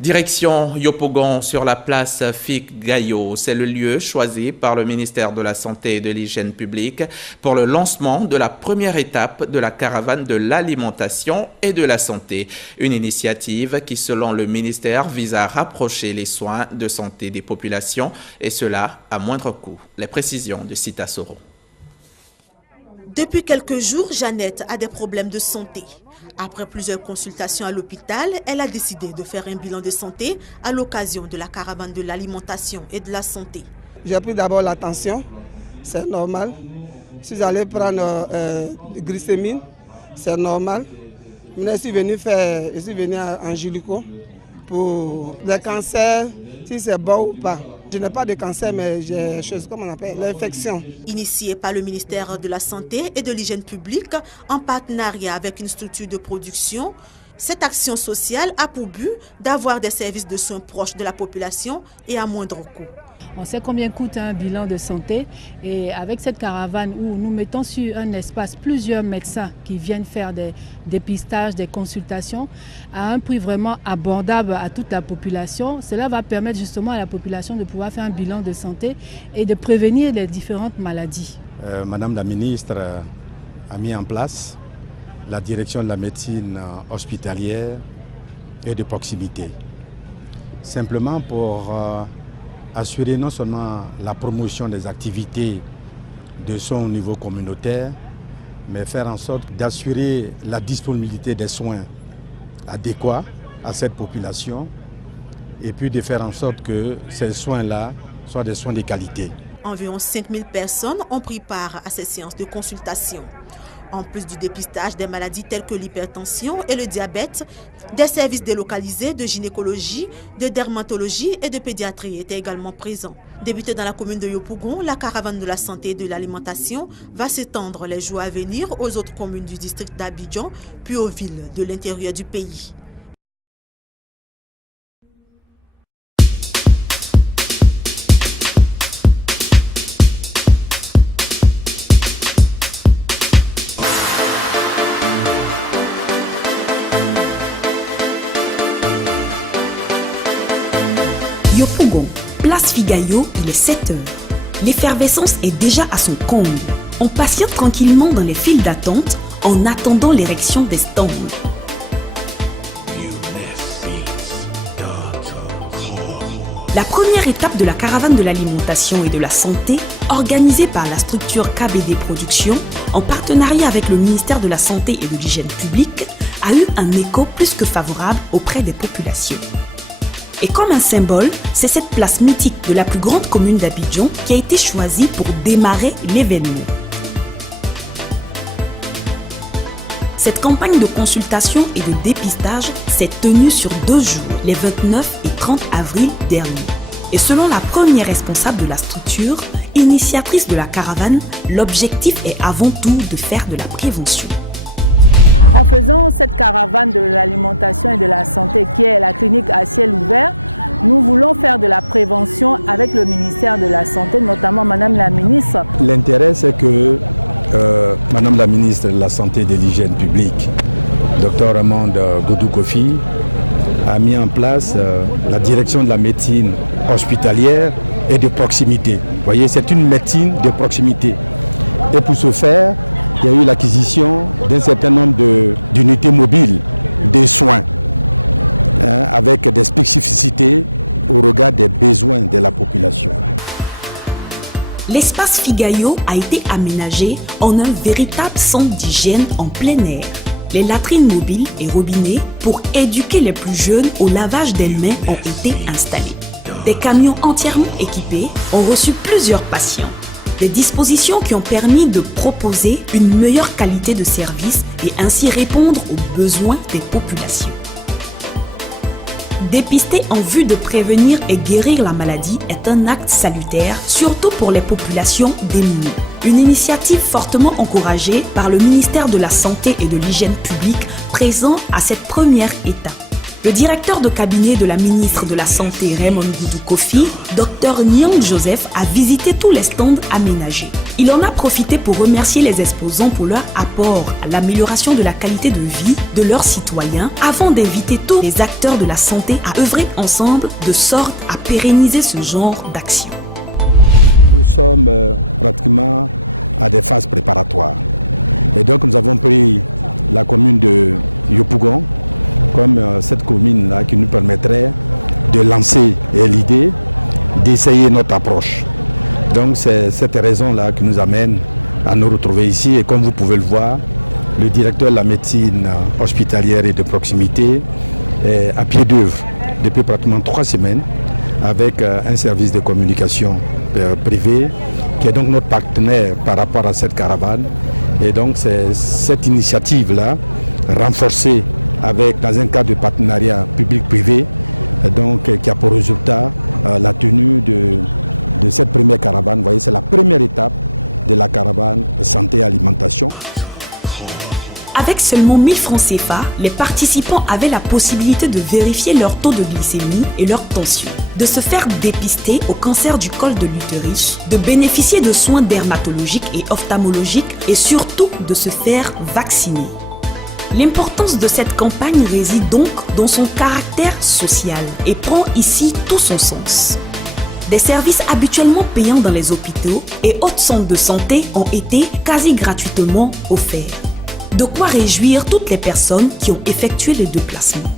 Direction Yopougon sur la place Figayo. C'est le lieu choisi par le ministère de la Santé et de l'Hygiène publique pour le lancement de la première étape de la caravane de l'alimentation et de la santé. Une initiative qui, selon le ministère, vise à rapprocher les soins de santé des populations et cela à moindre coût. Les précisions de Sita Soro. Depuis quelques jours, Jeannette a des problèmes de santé. Après plusieurs consultations à l'hôpital, elle a décidé de faire un bilan de santé à l'occasion de la caravane de l'alimentation et de la santé. J'ai pris d'abord la tension, c'est normal. Si j'allais prendre glycémine, c'est normal. Je suis venu en gynéco pour les cancers, si c'est bon ou pas. Je n'ai pas de cancer, mais j'ai l'infection. Initiée par le ministère de la Santé et de l'Hygiène publique en partenariat avec une structure de production, cette action sociale a pour but d'avoir des services de soins proches de la population et à moindre coût. On sait combien coûte un bilan de santé et avec cette caravane où nous mettons sur un espace plusieurs médecins qui viennent faire des dépistages, des consultations à un prix vraiment abordable à toute la population, cela va permettre justement à la population de pouvoir faire un bilan de santé et de prévenir les différentes maladies. Madame la ministre a mis en place la direction de la médecine hospitalière et de proximité. Simplement pour assurer non seulement la promotion des activités de soins au niveau communautaire, mais faire en sorte d'assurer la disponibilité des soins adéquats à cette population et puis de faire en sorte que ces soins-là soient des soins de qualité. Environ 5000 personnes ont pris part à ces séances de consultation. En plus du dépistage des maladies telles que l'hypertension et le diabète, des services délocalisés de gynécologie, de dermatologie et de pédiatrie étaient également présents. Débutée dans la commune de Yopougon, la caravane de la santé et de l'alimentation va s'étendre les jours à venir aux autres communes du district d'Abidjan, puis aux villes de l'intérieur du pays. Yopougon, place Figayo, il est 7 heures. L'effervescence est déjà à son comble. On patiente tranquillement dans les files d'attente en attendant l'érection des stands. La première étape de la caravane de l'alimentation et de la santé, organisée par la structure KBD Productions, en partenariat avec le ministère de la Santé et de l'Hygiène publique, a eu un écho plus que favorable auprès des populations. Et comme un symbole, c'est cette place mythique de la plus grande commune d'Abidjan qui a été choisie pour démarrer l'événement. Cette campagne de consultation et de dépistage s'est tenue sur 2 jours, les 29 et 30 avril dernier. Et selon la première responsable de la structure, initiatrice de la caravane, l'objectif est avant tout de faire de la prévention. L'espace Figayo a été aménagé en un véritable centre d'hygiène en plein air. Les latrines mobiles et robinets pour éduquer les plus jeunes au lavage des mains ont été installés. Des camions entièrement équipés ont reçu plusieurs patients. Des dispositions qui ont permis de proposer une meilleure qualité de service et ainsi répondre aux besoins des populations. Dépister en vue de prévenir et guérir la maladie est un acte salutaire, surtout pour les populations démunies. Une initiative fortement encouragée par le ministère de la Santé et de l'Hygiène publique présent à cette première étape. Le directeur de cabinet de la ministre de la Santé Raymond Goudou Kofi, Dr Nyang Joseph, a visité tous les stands aménagés. Il en a profité pour remercier les exposants pour leur apport à l'amélioration de la qualité de vie de leurs citoyens avant d'inviter tous les acteurs de la santé à œuvrer ensemble de sorte à pérenniser ce genre d'action. Avec seulement 1000 francs CFA, les participants avaient la possibilité de vérifier leur taux de glycémie et leur tension, de se faire dépister au cancer du col de l'utérus, de bénéficier de soins dermatologiques et ophtalmologiques et surtout de se faire vacciner. L'importance de cette campagne réside donc dans son caractère social et prend ici tout son sens. Des services habituellement payants dans les hôpitaux et autres centres de santé ont été quasi gratuitement offerts. De quoi réjouir toutes les personnes qui ont effectué les déplacements.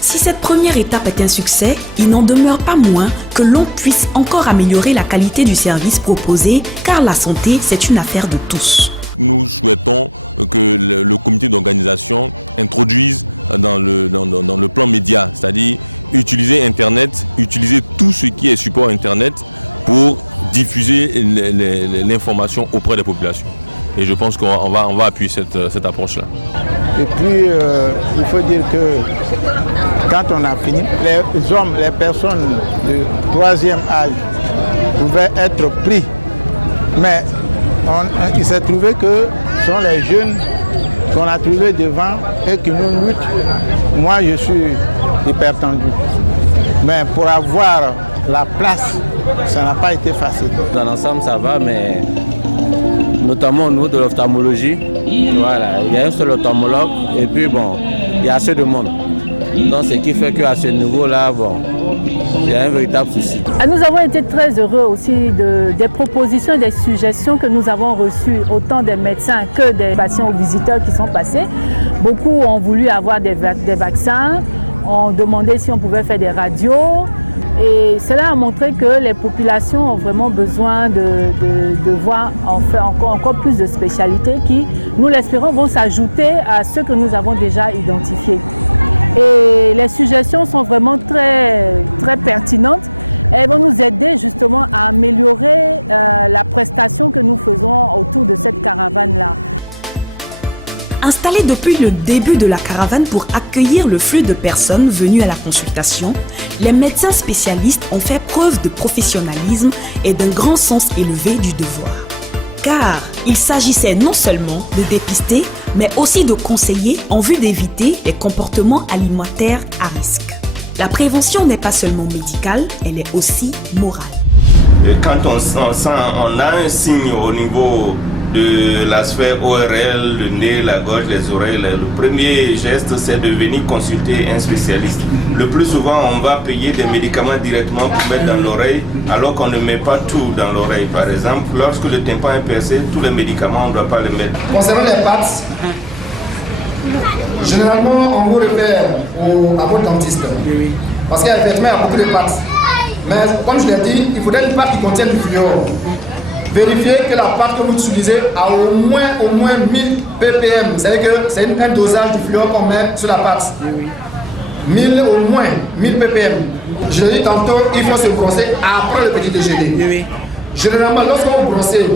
Si cette première étape est un succès, il n'en demeure pas moins que l'on puisse encore améliorer la qualité du service proposé, car la santé, c'est une affaire de tous. Installés depuis le début de la caravane pour accueillir le flux de personnes venues à la consultation, les médecins spécialistes ont fait preuve de professionnalisme et d'un grand sens élevé du devoir. Car il s'agissait non seulement de dépister, mais aussi de conseiller en vue d'éviter les comportements alimentaires à risque. La prévention n'est pas seulement médicale, elle est aussi morale. Et quand on a un signe au niveau de la sphère ORL, le nez, la gorge, les oreilles, le premier geste c'est de venir consulter un spécialiste. Le plus souvent on va payer des médicaments directement pour mettre dans l'oreille alors qu'on ne met pas tout dans l'oreille. Par exemple, lorsque le tympan est percé, tous les médicaments on ne doit pas les mettre. Concernant les pattes, généralement on vous réfère à votre dentiste. Parce qu'effectivement il y a beaucoup de pattes. Mais comme je l'ai dit, il faudrait une pâte qui contienne du fluor. Vérifiez que la pâte que vous utilisez a au moins 1000 ppm. C'est-à-dire que c'est un dosage du fluor qu'on met sur la pâte. 1000 au moins, 1000 ppm. Je l'ai dit tantôt, il faut se brosser après le petit déjeuner. Généralement, lorsque vous brossez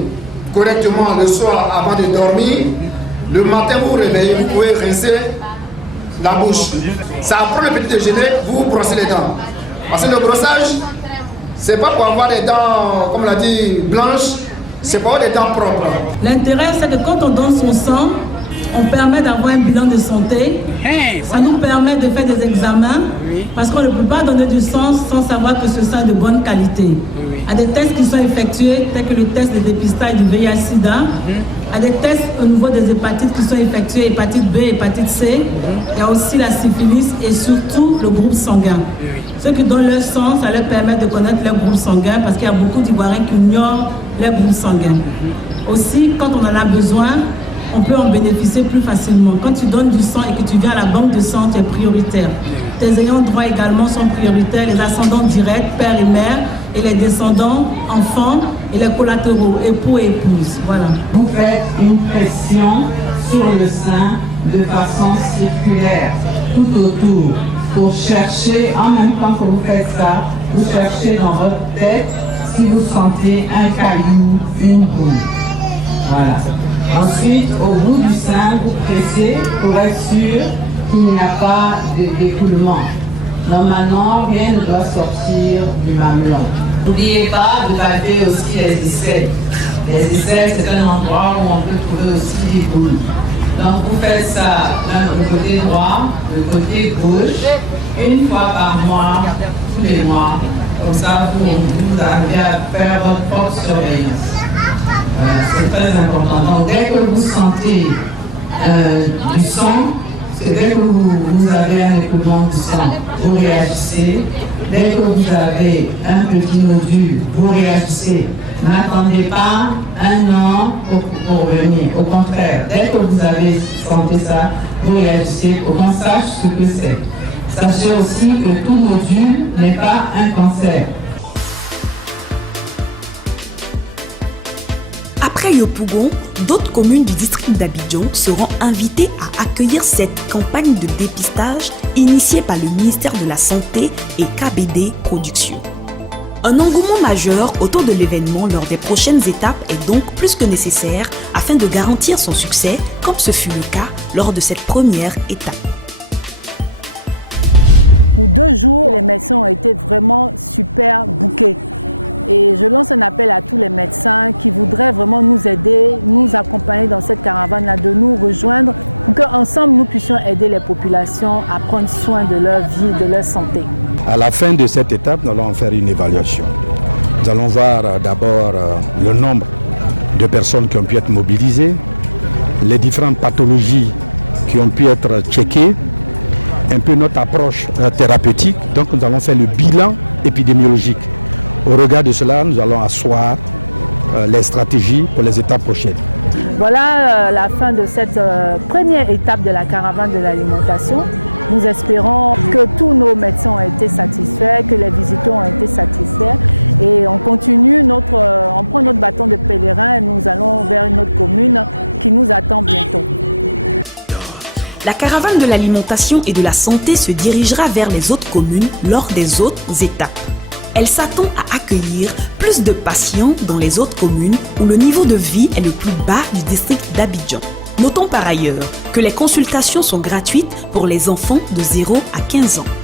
correctement le soir avant de dormir, le matin vous vous réveillez, vous pouvez rincer la bouche. C'est après le petit déjeuner, vous brossez les dents. Parce que le brossage, c'est pas pour avoir des dents, comme on l'a dit, blanches, c'est pour avoir des dents propres. L'intérêt, c'est que quand on donne son sang, on permet d'avoir un bilan de santé. Ça nous permet de faire des examens, parce qu'on ne peut pas donner du sang sans savoir que ce sang est de bonne qualité. Il y a des tests qui sont effectués, tels que le test de dépistage du VIH-Sida. Il y a des tests au niveau des hépatites qui sont effectués, hépatite B, hépatite C. Il y a aussi la syphilis et surtout le groupe sanguin. Ceux qui donnent leur sang, ça leur permet de connaître leur groupe sanguin parce qu'il y a beaucoup d'Ivoiriens qui ignorent leur groupe sanguin. Aussi, quand on en a besoin, on peut en bénéficier plus facilement. Quand tu donnes du sang et que tu viens à la banque de sang, tu es prioritaire. Tes ayants droit également sont prioritaires, les ascendants directs, père et mère, et les descendants, enfants, et les collatéraux, époux et épouses. Voilà. Vous faites une pression sur le sein de façon circulaire, tout autour, pour chercher, en même temps que vous faites ça, vous cherchez dans votre tête si vous sentez un caillou, une boule. Voilà. Ensuite, au bout du sein, vous pressez pour être sûr qu'il n'y a pas d'écoulement. Normalement, rien ne doit sortir du mamelon. N'oubliez pas de palper aussi les aisselles. Les aisselles, c'est un endroit où on peut trouver aussi des boules. Donc, vous faites ça le côté droit, le côté gauche, une fois par mois, tous les mois. Comme ça, vous arrivez à faire votre propre surveillance. C'est très important. Donc, dès que vous sentez du sang, c'est dès que vous avez un écoulement du sang, vous réagissez. Dès que vous avez un petit nodule, vous réagissez. N'attendez pas un an pour venir. Au contraire, dès que vous avez senti ça, vous réagissez pour qu'on sache ce que c'est. Sachez aussi que tout nodule n'est pas un cancer. Après Yopougon, d'autres communes du district d'Abidjan seront invitées à accueillir cette campagne de dépistage initiée par le ministère de la Santé et KBD Productions. Un engouement majeur autour de l'événement lors des prochaines étapes est donc plus que nécessaire afin de garantir son succès, comme ce fut le cas lors de cette première étape. La caravane de l'alimentation et de la santé se dirigera vers les autres communes lors des autres étapes. Elle s'attend à accueillir plus de patients dans les autres communes où le niveau de vie est le plus bas du district d'Abidjan. Notons par ailleurs que les consultations sont gratuites pour les enfants de 0 à 15 ans.